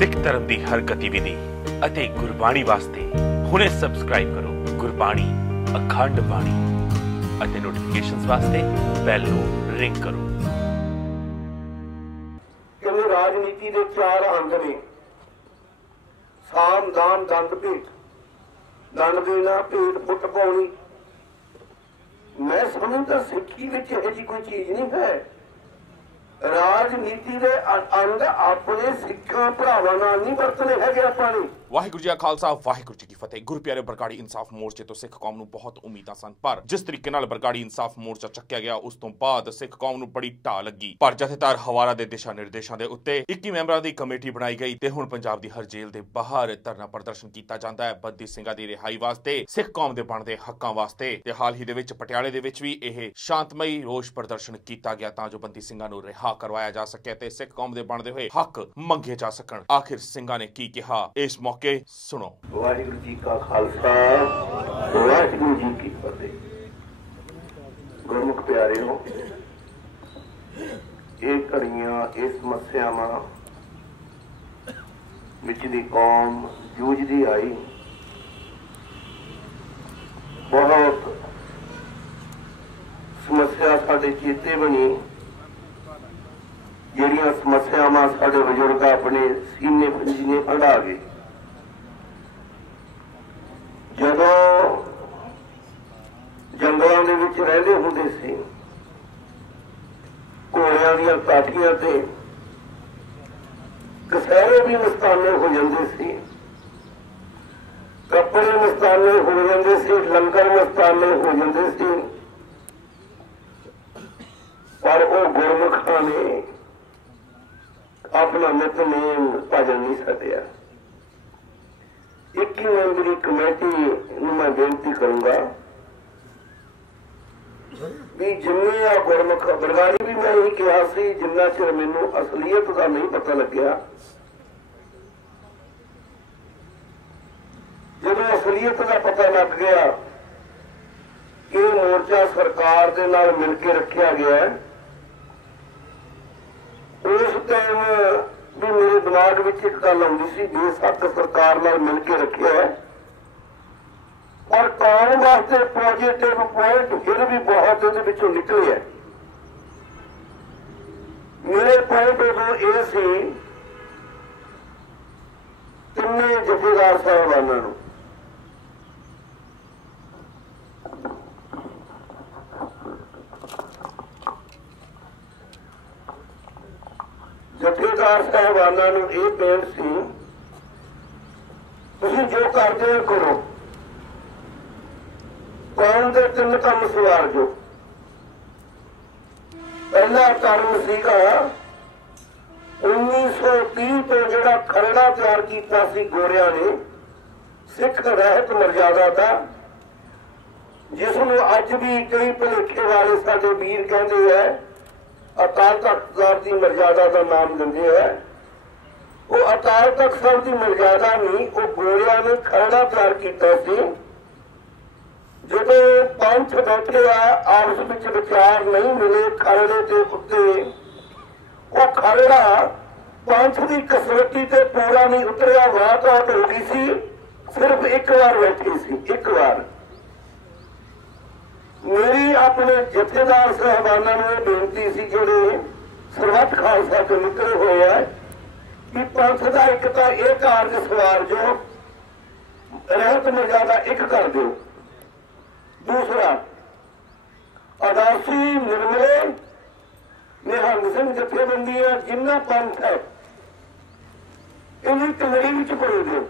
ਸਿੱਖ ਧਰਮ ਦੀ ਹਰ ਗਤੀਵਿਧੀ ਅਤੇ ਗੁਰਬਾਣੀ ਵਾਸਤੇ ਹੁਣੇ ਸਬਸਕ੍ਰਾਈਬ ਕਰੋ ਗੁਰਬਾਣੀ ਅਖੰਡ ਬਾਣੀ ਅਤੇ ਨੋਟੀਫਿਕੇਸ਼ਨਸ ਵਾਸਤੇ ਬੈਲ ਨੂੰ ਰਿੰਗ ਕਰੋ। ਕਿਉਂਕਿ ਰਾਜਨੀਤੀ ਦੇ ਚਾਰ ਅੰਗ ਨੇ? ਸਾਮ ਦਾਨ ਦੰਦ, ਭੇਟ। ਦੰਡ ਦੇਣਾ ਭੇਟ ਪੁੱਟ ਪਾਉਣੀ। ਮੈਂ ਸਮਝਦਾ ਸਿੱਖੀ ਵਿੱਚ ਇਹ ਜੀ ਕੋਈ ਚੀਜ਼ ਨਹੀਂ ਹੈ। ਰਾਜਨੀਤੀ ਦੇ ਅੰਗ ਆਪਣੇ ਸਿੱਖਾਂ ਭਰਾਵਾਂ ਨਾਲ ਨਹੀਂ ਵਰਤਨੇ ਹੈਗੇ ਆਪਾਂ ਨੇ। ਵਾਹਿਗੁਰੂ ਜੀ ਕਾ ਖਾਲਸਾ, ਵਾਹਿਗੁਰੂ ਜੀ ਕੀ ਫਤਿਹ। ਗੁਰਪਿਆਰੇ ਬਰਗਾੜੀ ਇਨਸਾਫ ਮੋਰਚੇ ਤੋਂ ਸਿੱਖ ਕੌਮ ਨੂੰ ਬਹੁਤ ਉਮੀਦਾਂ ਸਨ ਪਰ, ਜਿਸ ਤਰੀਕੇ ਨਾਲ ਬਰਗਾੜੀ ਇਨਸਾਫ ਮੋਰਚਾ ਚੱਕਿਆ ਗਿਆ, ਉਸ ਤੋਂ ਬਾਅਦ ਸਿੱਖ ਕੌਮ ਨੂੰ ਬੜੀ ਢਾਹ ਲੱਗੀ। ਪਰ ਜਥੇਦਾਰ ਹਵਾਰਾ ਦੇ ਦਿਸ਼ਾ ਨਿਰਦੇਸ਼ਾਂ ਦੇ ਉੱਤੇ 21 ਮੈਂਬਰਾਂ ਦੀ ਕਮੇਟੀ ਬਣਾਈ ਗਈ ਤੇ ਹੁਣ ਪੰਜਾਬ ਦੀ ਹਰ ਜੇਲ੍ਹ ਦੇ ਬਾਹਰ ਧਰਨਾ ਪ੍ਰਦਰਸ਼ਨ ਕੀਤਾ ਜਾਂਦਾ ਹੈ। ਬੰਦੀ ਸਿੰਘਾਂ ਦੀ ਰਿਹਾਈ ਵਾਸਤੇ ਸਿੱਖ ਕੌਮ ਦੇ ਬਣਦੇ ਹੱਕਾਂ ਵਾਸਤੇ ਤੇ ਹਾਲ ਹੀ ਦੇ ਵਿੱਚ ਪਟਿਆਲੇ ਦੇ ਵਿੱਚ ਵੀ ਇਹ ਸ਼ਾਂਤਮਈ ਰੋਸ ਪ੍ਰਦਰਸ਼ਨ ਕੀਤਾ ਗਿਆ ਤਾਂ ਜੋ ਬੰਦੀ ਸਿੰਘਾਂ ਨੂੰ ਰਿਹਾ ਕਰਵਾਇਆ ਜਾ ਸਕੇ ਤੇ ਸਿੱਖ ਕੌਮ ਦੇ ਬਣਦੇ ਹੋਏ ਹੱਕ ਮੰਗੇ ਜਾ ਸਕਣ। ਆਖਿਰ ਸਿੰਘਾਂ ਨੇ ਕੀ ਕਿਹਾ? ਇਸ ਮੌਕੇ ਸੁਣੋ। ਵਾਹਿਗੁਰੂ ਜੀ ਕਾ ਖਾਲਸਾ, ਵਾਹਿਗੁਰੂ ਜੀ ਕੀ ਫਤਿਹ। ਗੁਰਮੁਖ ਪਿਆਰਿਓ, ਇਹ ਘੜੀਆਂ, ਇਹ ਸਮੱਸਿਆਵਾਂ ਵਿੱਚ ਦੀ ਕੌਮ ਜੂਝਦੀ ਆਈ। ਬਹੁਤ ਸਮੱਸਿਆ ਸਾਡੇ ਚੇਤੇ ਬਣੀ। ਜਿਹੜੀਆਂ ਸਮੱਸਿਆਵਾਂ ਸਾਡੇ ਬਜ਼ੁਰਗ ਆਪਣੇ ਸੀਨੇ ਪੰਜੀਨੇ ਫੜਾ ਗਏ ਜਦੋਂ ਜੰਗਲਾਂ ਦੇ ਵਿੱਚ ਰਹਿੰਦੇ ਹੁੰਦੇ ਸੀ ਘੋੜਿਆਂ ਦੀਆਂ ਕਾਠੀਆਂ ਤੇ ਕਸਹਿਰੇ ਵੀ ਮਸਤਾਨੇ ਹੋ ਜਾਂਦੇ ਸੀ ਕੱਪੜੇ ਮਸਤਾਨੇ ਹੋ ਜਾਂਦੇ ਸੀ ਲੰਗਰ ਮਸਤਾਨੇ ਹੋ ਜਾਂਦੇ ਸੀ। ਪਰ ਉਹ ਗੁਰਮੁਖਾਂ ਨੇ ਆਪਣਾ ਨਿਤਨੇਮ ਭਜਨ ਨਹੀਂ ਛੱਡਿਆ। ਇੱਕ ਮੈਂਬਰੀ ਕਮੇਟੀ ਨੂੰ ਮੈਂ ਬੇਨਤੀ ਕਰੂੰਗਾ ਵੀ ਜਿੰਨੇ ਆ ਗੁਰਮੁਖ ਬਰਗਾੜੀ ਵੀ ਮੈਂ ਇਹ ਕਿਹਾ ਸੀ, ਜਿੰਨਾ ਚਿਰ ਮੈਨੂੰ ਅਸਲੀਅਤ ਦਾ ਨਹੀਂ ਪਤਾ ਲੱਗਿਆ ਜਦੋਂ ਅਸਲੀਅਤ ਦਾ ਪਤਾ ਲੱਗ ਗਿਆ ਇਹ ਮੋਰਚਾ ਸਰਕਾਰ ਦੇ ਨਾਲ ਮਿਲ ਕੇ ਰੱਖਿਆ ਗਿਆ ਹੈ, ਉਸ ਟਾਈਮ ਵੀ ਮੇਰੇ ਦਿਮਾਗ ਵਿੱਚ ਇੱਕ ਗੱਲ ਆਉਂਦੀ ਸੀ ਜੇ ਬੇਸ਼ੱਕ ਸਰਕਾਰ ਨਾਲ ਮਿਲ ਕੇ ਰੱਖਿਆ ਹੈ। ਪਰ ਕੌਮ ਵਾਸਤੇ ਪੋਜੀਟਿਵ ਪੁਆਇੰਟ ਫਿਰ ਵੀ ਬਹੁਤ ਇਹਦੇ ਵਿੱਚੋਂ ਨਿਕਲੇ ਹੈ। ਮੇਰੇ ਪੁਆਇੰਟ ਉਦੋਂ ਇਹ ਸੀ, ਤਿੰਨੇ ਜਥੇਦਾਰ ਸਾਹਿਬਾਨਾਂ ਨੂੰ ਜਥੇਦਾਰ ਸਾਹਿਬਾਨਾਂ ਨੂੰ ਇਹ ਬੇਨਤ ਸੀ, ਤੁਸੀਂ ਜੋ ਕਰਦੇ ਹੋ ਕਰੋ ਕੌਮ ਦੇ ਤਿੰਨ ਕੰਮ ਸਵਾਰ ਜੋ। ਪਹਿਲਾ ਕੰਮ ਸੀਗਾ 1930 ਤੋਂ ਜਿਹੜਾ ਖਰੜਾ ਤਿਆਰ ਕੀਤਾ ਸੀ ਗੋਰਿਆਂ ਨੇ, ਸਿੱਖ ਰਹਿਤ ਮਰਜ਼ਾਦਾ ਦਾ, ਜਿਸ ਨੂੰ ਅੱਜ ਵੀ ਕਈ ਭਲੇਖੇ ਵਾਲੇ ਸਾਡੇ ਵੀਰ ਕਹਿੰਦੇ ਆ ਅਕਾਲ ਤਖਤ ਸਾਹਿਬ ਦੀ ਮਰਜ਼ਾਦਾ ਦਾ ਨਾਮ ਦਿੰਦੇ ਆ। ਉਹ ਅਕਾਲ ਤਖਤ ਸਾਹਿਬ ਦੀ ਮਰਜ਼ਾਦਾ ਨਹੀਂ, ਉਹ ਗੋਰਿਆਂ ਨੇ ਖਰੜਾ ਤਿਆਰ ਕੀਤਾ ਸੀ। ਜਦੋਂ ਪੰਥ ਬੈਠੇ ਆ, ਆਪਸ ਵਿੱਚ ਵਿਚਾਰ ਨਹੀਂ ਮਿਲੇ ਖਰੜੇ ਦੇ ਉੱਤੇ, ਉਹ ਖਰੜਾ ਪੰਥ ਦੀ ਕਸਵੱਟੀ ਤੇ ਪੂਰਾ ਨਹੀਂ ਉਤਰਿਆ ਵਾਤਾਵਤ ਹੋ ਗਈ ਸੀ। ਸਿਰਫ ਇੱਕ ਵਾਰ ਬੈਠੀ ਸੀ, ਇੱਕ ਵਾਰ। ਮੇਰੀ ਆਪਣੇ ਜਥੇਦਾਰ ਸਾਹਿਬਾਨਾਂ ਨੂੰ ਇਹ ਬੇਨਤੀ ਸੀ ਜਿਹੜੇ ਸਰਬੱਤ ਖਾਲਸਾ ਤੋਂ ਨਿਕਲੇ ਹੋਏ ਆ, ਕਿ ਪੰਥ ਦਾ ਇੱਕ ਤਾਂ ਇਹ ਕਾਰਜ ਸਵਾਰ ਜੋ, ਰਹਿਤ ਮਰਜ਼ਾਦਾ ਇੱਕ ਕਰ ਦਿਓ। ਦੂਸਰਾ, ਅਦਾਸੀ ਨਿਰਮਲੇ ਨਿਹੰਗ ਸਿੰਘ ਜਥੇਬੰਦੀਆਂ ਜਿੰਨਾ ਪੰਥ ਹੈ, ਇਹਨੂੰ ਕਮਰੀ ਵਿੱਚ ਪੜੋ ਦਿਓ।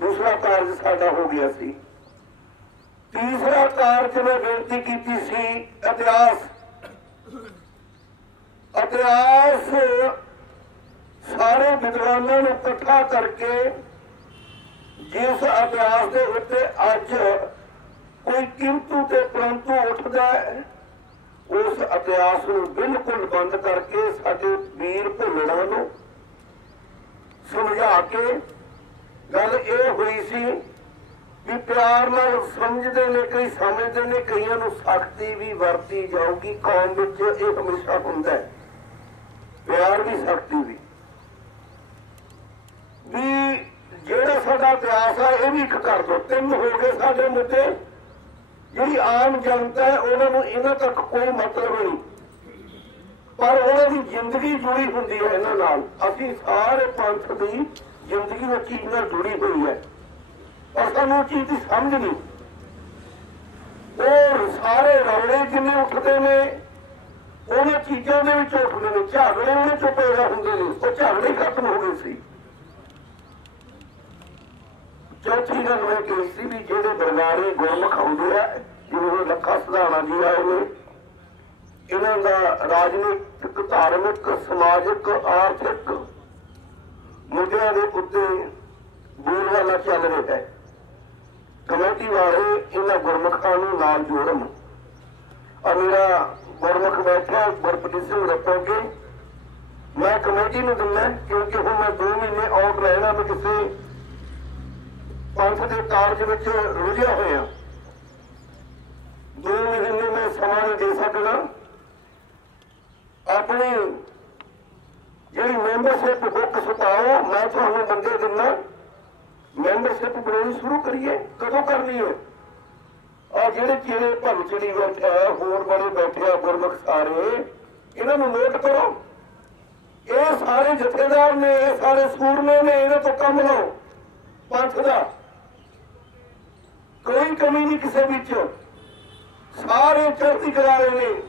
ਦੂਸਰਾ ਕਾਰਜ ਸਾਡਾ ਹੋ ਗਿਆ ਸੀ। ਤੀਸਰਾ ਕਾਰਜ ਮੈਂ ਬੇਨਤੀ ਕੀਤੀ ਸੀ, ਇਤਿਹਾਸ। ਇਤਿਹਾਸ ਸਾਰੇ ਵਿਦਵਾਨਾਂ ਨੂੰ ਇਕੱਠਾ ਕਰਕੇ ਜਿਸ ਅਭਿਆਸ ਦੇ ਉੱਤੇ ਅੱਜ ਕੋਈ ਕਿੰਤੂ ਤੇ ਪਰੰਤੂ ਉੱਠਦਾ ਹੈ, ਉਸ ਇਤਿਹਾਸ ਨੂੰ ਬਿਲਕੁਲ ਬੰਦ ਕਰਕੇ ਸਾਡੇ ਵੀਰ ਭੁੱਲਣਾ ਨੂੰ ਸਮਝਾ ਕੇ ਗੱਲ ਇਹ ਹੋਈ ਸੀ ਵੀ ਪਿਆਰ ਨਾਲ ਸਮਝਦੇ ਨੇ, ਕਈ ਸਮਝਦੇ ਨੇ, ਕਈਆਂ ਨੂੰ ਸਖਤੀ ਵੀ ਵਰਤੀ ਜਾਊਗੀ। ਕੌਮ ਵਿੱਚ ਇਹ ਹਮੇਸ਼ਾ ਹੁੰਦਾ ਹੈ। ਪਿਆਰ ਵੀ ਸਖਤੀ ਵੀ। ਸਾਡਾ ਇਤਿਹਾਸ ਆ, ਇਹ ਵੀ ਇੱਕ ਕਰ ਦੋ। ਤਿੰਨ ਹੋ ਗਏ ਸਾਡੇ ਮੁੱਦੇ। ਜਿਹੜੀ ਆਮ ਜਨਤਾ ਹੈ, ਉਹਨਾਂ ਨੂੰ ਇਹਨਾਂ ਤੱਕ ਕੋਈ ਮਤਲਬ ਨਹੀਂ। ਪਰ ਉਹਨਾਂ ਦੀ ਜ਼ਿੰਦਗੀ ਜੁੜੀ ਹੁੰਦੀ ਹੈ ਇਹਨਾਂ ਨਾਲ। ਅਸੀਂ ਸਾਰੇ ਪੰਥ ਦੀ ਜ਼ਿੰਦਗੀ ਉਹ ਚੀਜ਼ ਜੁੜੀ ਹੋਈ ਹੈ। ਪਰ ਸਾਨੂੰ ਚੀਜ਼ ਦੀ ਸਮਝ ਨਹੀਂ ਉਹ ਸਾਰੇ ਰੌਲੇ ਜਿੰਨੇ ਉੱਠਦੇ ਨੇ, ਉਹਨਾਂ ਚੀਜ਼ਾਂ ਦੇ ਵਿੱਚ ਉੱਠਦੇ ਨੇ। ਝਗੜੇ ਉਹਨਾਂ ਚੋਂ ਪੈਦਾ ਹੁੰਦੇ ਨੇ। ਉਹ ਝਗੜੇ ਖਤਮ ਹੋ ਗਏ ਸੀ। ਚੌਥੀ ਗੱਲ ਮੈਂ ਕਹੀ ਸੀ ਵੀ ਜਿਹੜੇ ਬਰਨਾਰੇ ਗੁਰਮੁਖ ਆਉਂਦੇ ਆ, ਜਿਵੇਂ ਹੁਣ ਲੱਖਾ ਸੁਧਾਣਾ ਜੀ ਆਏ ਨੇ, ਇਹਨਾਂ ਦਾ ਰਾਜਨੀਤਿਕ, ਧਾਰਮਿਕ, ਸਮਾਜਿਕ, ਆਰਥਿਕ ਮੁੱਦਿਆਂ ਦੇ ਉੱਤੇ ਬੋਲਬਾਲਾ ਚੱਲ ਰਿਹਾ ਹੈ। ਕਮੇਟੀ ਵਾਲੇ ਇਹਨਾਂ ਗੁਰਮੁਖਾਂ ਨੂੰ ਨਾਲ ਜੋੜਨ। ਔਰ ਮੇਰਾ ਗੁਰਮੁਖ ਬੈਠਾ ਗੁਰਪ੍ਰੀਤ ਸਿੰਘ ਰੱਖੋਗੇ ਮੈਂ ਕਮੇਟੀ ਨੂੰ ਦਿੰਦਾ, ਕਿਉਂਕਿ ਹੁਣ ਮੈਂ 2 ਮਹੀਨੇ ਆਊਟ ਰਹਿਣਾ ਮੈਂ ਕਿਸੇ ਪੰਥ ਦੇ ਕਾਰਜ ਵਿੱਚ ਰੁਝਿਆ ਹੋਇਆ। ਦੋ ਮਹੀਨੇ ਮੈਂ ਸਮਾਂ ਨਹੀਂ ਦੇ ਸਕਦਾ। ਆਪਣੀ ਜਿਹੜੀ ਮੈਂਬਰਸ਼ਿਪ ਬੁੱਕ ਸੁਤਾਓ ਮੈਂ ਤੁਹਾਨੂੰ ਬੰਦੇ ਦਿੰਦਾ। ਮੈਂਬਰਸ਼ਿਪ ਬਣਾਉਣੀ ਸ਼ੁਰੂ ਕਰੀਏ ਕਦੋਂ ਕਰਨੀ ਹੈ ਆ ਜਿਹੜੇ ਚਿਹਰੇ ਭੰਚੜੀ ਬੈਠਾ ਹੈ, ਹੋਰ ਬੜੇ ਬੈਠੇ ਆ ਗੁਰਮੁਖ ਸਾਰੇ ਇਹਨਾਂ ਨੂੰ ਨੋਟ ਕਰੋ। ਇਹ ਸਾਰੇ ਜਥੇਦਾਰ ਨੇ ਇਹ ਸਾਰੇ ਸੂਰਮੇ ਨੇ ਇਹਨਾਂ ਤੋਂ ਕੰਮ ਲਓ। ਪੰਥ ਦਾ। ਕੋਈ ਕਮੀ ਨਹੀਂ ਕਿਸੇ ਵਿੱਚ। ਸਾਰੇ ਚੜ੍ਹਦੀ ਕਰਾ ਰਹੇ ਨੇ।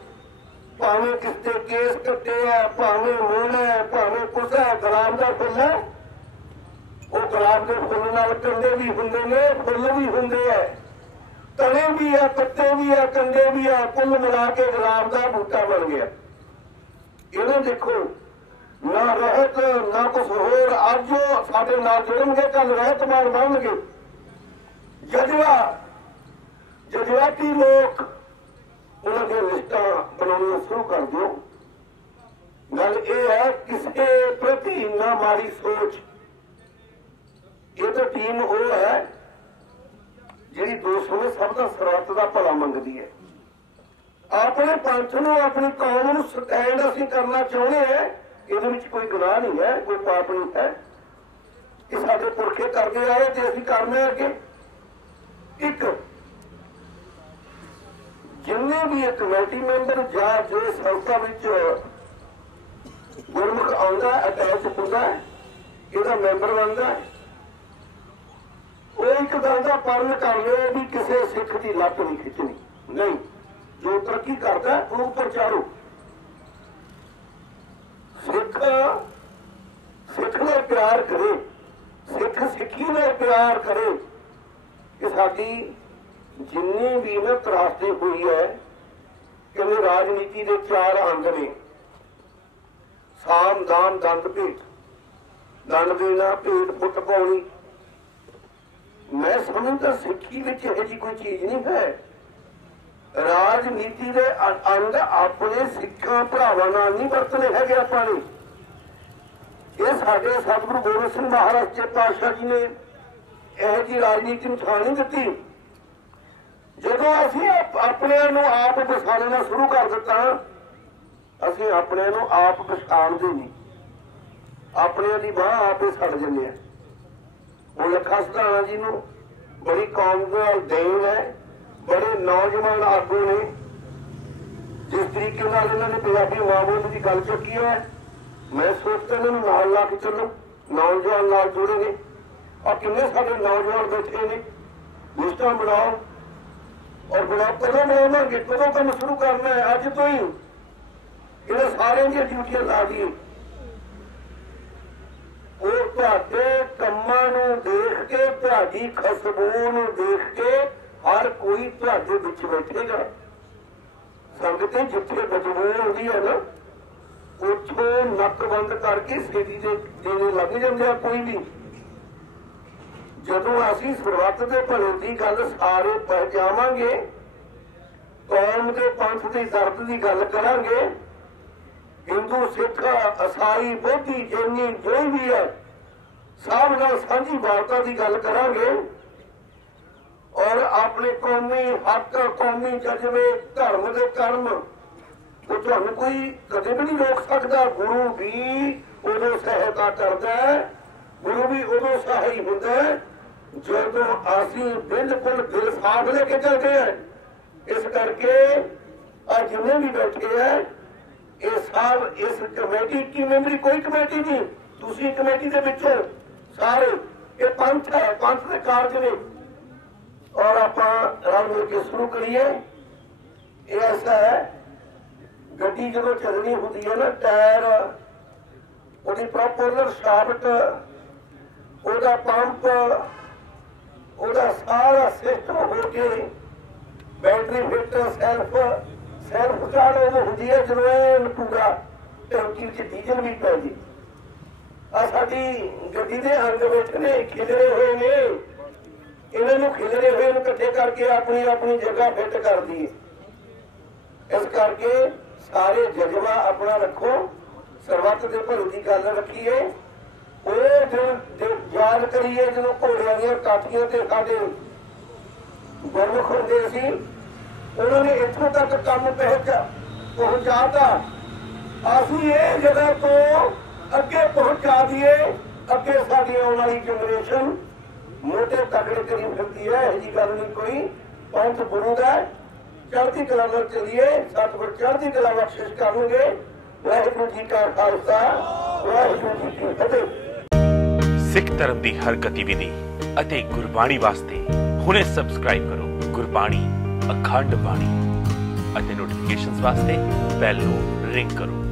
ਭਾਵੇਂ ਕਿਸੇ ਕੇਸ ਕੱਟੇ ਆ ਭਾਵੇਂ ਮੋਹਣਾ ਹੈ ਭਾਵੇਂ ਕੁਛ ਹੈ ਗੁਲਾਬ ਦਾ ਫੁੱਲ ਹੈ। ਉਹ ਗੁਲਾਬ ਦੇ ਫੁੱਲ ਨਾਲ ਕੰਡੇ ਵੀ ਹੁੰਦੇ ਨੇ, ਫੁੱਲ ਵੀ ਹੁੰਦੇ ਆ ਤਣੇ ਵੀ ਆ ਪੱਤੇ ਵੀ ਆ ਕੰਡੇ ਵੀ ਆ ਕੁੱਲ ਮਿਲਾ ਕੇ ਗੁਲਾਬ ਦਾ ਬੂਟਾ ਬਣ ਗਿਆ। ਇਹਨਾਂ ਦੇਖੋ, ਨਾ ਰਹਿਤ, ਨਾ ਕੁਛ ਹੋਰ ਅੱਜ ਸਾਡੇ ਨਾਲ ਜੁੜਨਗੇ ਕੱਲ ਰਹਿਤਮਾਨ ਬਣਨਗੇ। ਜਜ਼ਬਾ ਜਜ਼ਬਾਤੀ ਲੋਕ, ਉਹਨਾਂ ਦੀਆਂ ਲਿਸਟਾਂ ਬਣਾਉਣੀਆਂ ਸ਼ੁਰੂ ਕਰ ਦਿਓ। ਗੱਲ ਇਹ ਹੈ, ਕਿਸੇ ਪ੍ਰਤੀ ਨਾ ਮਾੜੀ ਸੋਚ ਇਹ ਟੀਮ ਉਹ ਹੈ ਜਿਹੜੀ ਦੋਸਤੋ ਨੇ ਸਭ ਦਾ ਸਰਬੱਤ ਦਾ ਭਲਾ ਮੰਗਦੀ ਹੈ। ਆਪਣੇ ਪੰਥ ਨੂੰ, ਆਪਣੀ ਕੌਮ ਨੂੰ ਸਟੈਂਡ ਅਸੀਂ ਕਰਨਾ ਚਾਹੁੰਦੇ ਹਾਂ, ਇਹਦੇ ਵਿੱਚ ਕੋਈ ਗੁਨਾਹ ਨਹੀਂ ਹੈ, ਕੋਈ ਪਾਪ ਨਹੀਂ ਹੈ। ਇਹ ਸਾਡੇ ਪੁਰਖੇ ਕਰਦੇ ਆਏ ਤੇ ਅਸੀਂ ਕਰਨਾ ਅੱਗੇ। ਇੱਕ, ਜਿੰਨੇ ਵੀ ਕਮੇਟੀ ਮੈਂਬਰ ਜਾਂ ਜੋ ਸੰਸਥਾ ਵਿੱਚ ਗੁਰਮੁਖ ਆਉਂਦਾ, ਅਟੈਚ ਹੁੰਦਾ, ਇਹਦਾ ਮੈਂਬਰ ਬਣਦਾ ਹੈ। ਇੱਕ ਗੱਲ ਦਾ ਪਾਲਣ ਕਰ ਲਿਓ ਵੀ ਕਿਸੇ ਸਿੱਖ ਦੀ ਲੱਤ ਨਹੀਂ ਖਿੱਚਣੀ। ਨਹੀਂ ਜੋ ਤਰੱਕੀ ਕਰਦਾ ਹੈ, ਉਹ ਉੱਪਰ ਚਾੜੋ। ਸਿੱਖ ਸਿੱਖ ਨਾਲ ਪਿਆਰ ਕਰੇ ਸਿੱਖ ਸਿੱਖੀ ਨਾਲ ਪਿਆਰ ਕਰੇ। ਕਿ ਸਾਡੀ ਜਿੰਨੀ ਵੀ ਨਾ ਤਰਾਸਦੀ ਹੋਈ ਹੈ ਕਿਵੇਂ ਰਾਜਨੀਤੀ ਦੇ ਚਾਰ ਅੰਗ ਨੇ। ਸਾਮ ਦਾਨ ਦੰਦ ਭੇਟ। ਦੰਦ ਦੇਣਾ ਭੇਟ ਫੁੱਟ ਪਾਉਣੀ। ਮੈਂ ਸਮਝਦਾ ਸਿੱਖੀ ਵਿੱਚ ਇਹ ਜੀ ਕੋਈ ਚੀਜ਼ ਨਹੀਂ ਹੈ। ਰਾਜਨੀਤੀ ਦੇ ਅੰਗ ਆਪਣੇ ਸਿੱਖਾਂ ਭਰਾਵਾਂ ਨਾਲ ਨਹੀਂ ਵਰਤਨੇ ਹੈਗੇ ਆਪਾਂ ਨੇ ਇਹ ਸਾਡੇ ਸਤਿਗੁਰੂ ਗੋਬਿੰਦ ਸਿੰਘ ਮਹਾਰਾਜ ਜੀ ਪਾਤਸ਼ਾਹ ਜੀ ਨੇ ਇਹ ਜੀ ਰਾਜਨੀਤੀ ਨੂੰ ਥਾਂ ਨਹੀਂ ਦਿੱਤੀ। ਜਦੋਂ ਅਸੀਂ ਆਪ- ਆਪਣਿਆਂ ਨੂੰ ਆਪ ਪਛਾਣਨਾ ਸ਼ੁਰੂ ਕਰ ਦਿੱਤਾ, ਅਸੀਂ ਆਪਣਿਆਂ ਨੂੰ ਆਪ ਪਛਾਣਦੇ ਨਹੀਂ। ਆਪਣਿਆਂ ਦੀ ਬਾਹ ਆਪੇ ਛੱਡ ਜਾਂਦੇ ਆ ਉਹ ਲੱਖਾ ਜੀ ਨੂੰ ਬੜੀ ਕੌਮ ਨਾਲ ਦੇਣ ਹੈ, ਬੜੇ ਨੌਜਵਾਨ ਆਗੂ ਨੇ। ਜਿਸ ਤਰੀਕੇ ਨਾਲ ਇਹਨਾਂ ਨੇ ਪੰਜਾਬੀ ਮਾਮੂਲ ਦੀ ਗੱਲ ਚੁੱਕੀ ਹੈ, ਮੈਂ ਸੋਚਦਾ ਇਹਨਾਂ ਨੂੰ ਨਾਲ ਲਾ ਕੇ ਚੱਲੋ, ਨੌਜਵਾਨ ਨਾਲ ਜੁੜੇ ਨੇ ਕਿੰਨੇ ਸਾਡੇ ਨੌਜਵਾਨ ਬੈਠੇ ਨੇ। ਲਿਸਟਾਂ ਬਣਾਓ ਔਰ ਬਣਾਓ, ਕਦੋਂ ਬਣਾਵਾਂਗੇ, ਕਦੋਂ ਕੰਮ ਸ਼ੁਰੂ ਕਰਨਾ ਹੈ, ਅੱਜ ਤੋਂ ਹੀ। ਇਹਨਾਂ ਸਾਰਿਆਂ ਦੀਆਂ ਡਿਊਟੀਆਂ ਲਾ ਦਈਏ ਉਹ ਤੁਹਾਡੇ ਕੰਮਾਂ ਨੂੰ ਦੇਖ ਕੇ, ਤੁਹਾਡੀ ਖੁਸ਼ਬੂ ਨੂੰ ਦੇਖ ਕੇ ਹਰ ਕੋਈ ਤੁਹਾਡੇ ਵਿੱਚ ਬੈਠੇਗਾ। ਸੰਗਤੇ ਜਿੱਥੇ ਬਦਬੂ ਆਉਂਦੀ ਹੈ ਨਾ, ਉੱਥੋਂ ਨੱਕ ਬੰਦ ਕਰਕੇ ਸੇਦੀ ਦੇ ਦੇਣੇ ਲੱਗ ਜਾਂਦੇ ਆ, ਕੋਈ ਵੀ ਜਦੋਂ ਅਸੀਂ ਸਰਬੱਤ ਦੇ ਭਲੇ ਦੀ ਗੱਲ ਸਾਰੇ ਪਹਿਚਾਵਾਂਗੇ ਕੌਮ ਦੇ ਪੰਥ ਦੇ ਦਰਦ ਦੀ ਗੱਲ ਕਰਾਂਗੇ, ਹਿੰਦੂ ਸਿੱਖ ਅਸਾਈ ਬੋਧੀ ਜੈਨੀ ਜੋ ਵੀ ਹੈ ਸਭ ਨਾਲ ਸਾਂਝੀ ਵਾਰਤਾ ਦੀ ਗੱਲ ਕਰਾਂਗੇ ਔਰ ਆਪਣੇ ਕੌਮੀ ਹੱਕ, ਕੌਮੀ ਜਜ਼ਬੇ, ਧਰਮ ਦੇ ਕਰਮ ਉਹ ਤੁਹਾਨੂੰ ਕੋਈ ਕਦੇ ਵੀ ਨਹੀਂ ਰੋਕ ਸਕਦਾ। ਗੁਰੂ ਵੀ ਉਦੋਂ ਸਹਾਇਤਾ ਕਰਦਾ ਗੁਰੂ ਵੀ ਉਦੋਂ ਸਹਾਈ ਹੁੰਦਾ ਜਦੋਂ ਅਸੀਂ ਬਿਲਕੁਲ ਦਿਲ ਸਾਫ਼ ਲੈ ਕੇ ਚੱਲਦੇ ਆ ਇਸ ਕਰਕੇ ਆ ਜਿੰਨੇ ਵੀ ਬੈਠੇ ਆ, ਇਹ ਸਭ ਇਸ ਕਮੇਟੀ, ਕੀ ਮੈਂਬਰੀ, ਕੋਈ ਕਮੇਟੀ ਨਹੀਂ, ਤੁਸੀਂ ਕਮੇਟੀ ਦੇ ਵਿੱਚੋਂ ਸਾਰੇ ਇਹ ਪੰਥ ਹੈ, ਪੰਥ ਦੇ ਕਾਰਜ ਨੇ। ਔਰ ਆਪਾਂ ਰਲ ਮਿਲ ਕੇ ਸ਼ੁਰੂ ਕਰੀਏ। ਇਹ ਐਸਾ ਹੈ, ਗੱਡੀ ਜਦੋਂ ਚੱਲਣੀ ਹੁੰਦੀ ਹੈ ਨਾ, ਟਾਇਰ, ਉਹਦੀ ਪ੍ਰੋਪਰ ਸ਼ਾਫਟ ਉਹਦਾ ਪੰਪ ਉਹਦਾ ਸਾਰਾ ਸਿਸਟਮ ਹੋ ਕੇ battery fit self self charge ਹੁੰਦੀ ਹੈ ਜਦੋਂ ਇਹ ਪੂਰਾ ਟੈਂਕੀ ਵਿੱਚ ਡੀਜ਼ਲ ਵੀ ਪੈ ਜੀ। ਆ ਸਾਡੀ ਗੱਡੀ ਦੇ ਅੰਗ ਵਿੱਚ ਨੇ, ਖਿਲਰੇ ਹੋਏ ਨੇ। ਇਹਨਾਂ ਨੂੰ ਖਿਲਰੇ ਹੋਏ ਨੂੰ ਇਕੱਠੇ ਕਰਕੇ ਆਪਣੀ ਆਪਣੀ ਜਗ੍ਹਾ ਫਿੱਟ ਕਰ ਦਈਏ। ਇਸ ਕਰਕੇ ਸਾਰੇ ਜਜ਼ਬਾ ਆਪਣਾ ਰੱਖੋ। ਸਰਬੱਤ ਦੇ ਭਲੇ ਦੀ ਗੱਲ ਰੱਖੀਏ। ਉਹ ਜਦੋਂ ਯਾਦ ਕਰੀਏ, ਜਦੋਂ ਘੋੜਿਆਂ ਦੀਆਂ ਕਾਠੀਆਂ ਤੇ ਸਾਡੇ ਗੁਰਮੁਖ ਹੁੰਦੇ ਸੀ। ਉਹਨਾਂ ਨੇ ਇੱਥੋਂ ਤੱਕ ਕੰਮ ਪਹਿਚ ਪਹੁੰਚਾਤਾ ਅਸੀਂ ਇਹ ਜਗ੍ਹਾ ਤੋਂ ਅੱਗੇ ਪਹੁੰਚਾ ਦਈਏ। ਅੱਗੇ ਸਾਡੀ ਆਉਣ ਵਾਲੀ ਜਨਰੇਸ਼ਨ ਮੋਟੇ ਤਕੜੇ ਕਰੀ ਫਿਰਦੀ ਹੈ, ਇਹ ਜੀ ਗੱਲ ਨਹੀਂ ਕੋਈ। ਪੰਥ ਬਣੂਗਾ ਚੜ੍ਹਦੀ ਕਲਾ ਨਾਲ ਚੱਲੀਏ, ਸਤਿਗੁਰ ਚੜ੍ਹਦੀ ਕਲਾ ਬਖਸ਼ਿਸ਼ ਕਰਨਗੇ। ਵਾਹਿਗੁਰੂ ਜੀ ਕਾ ਖਾਲਸਾ, ਵਾਹਿਗੁਰੂ ਜੀ ਕੀ ਫਤਿਹ। ਸਿੱਖ ਧਰਮ ਦੀ ਹਰ ਗਤੀਵਿਧੀ ਅਤੇ ਗੁਰਬਾਣੀ ਵਾਸਤੇ ਹੁਣੇ ਸਬਸਕ੍ਰਾਈਬ ਕਰੋ ਗੁਰਬਾਣੀ, ਅਖੰਡ ਬਾਣੀ ਅਤੇ ਨੋਟੀਫਿਕੇਸ਼ਨਸ ਵਾਸਤੇ ਬੈਲ ਨੂੰ ਰਿੰਗ ਕਰੋ।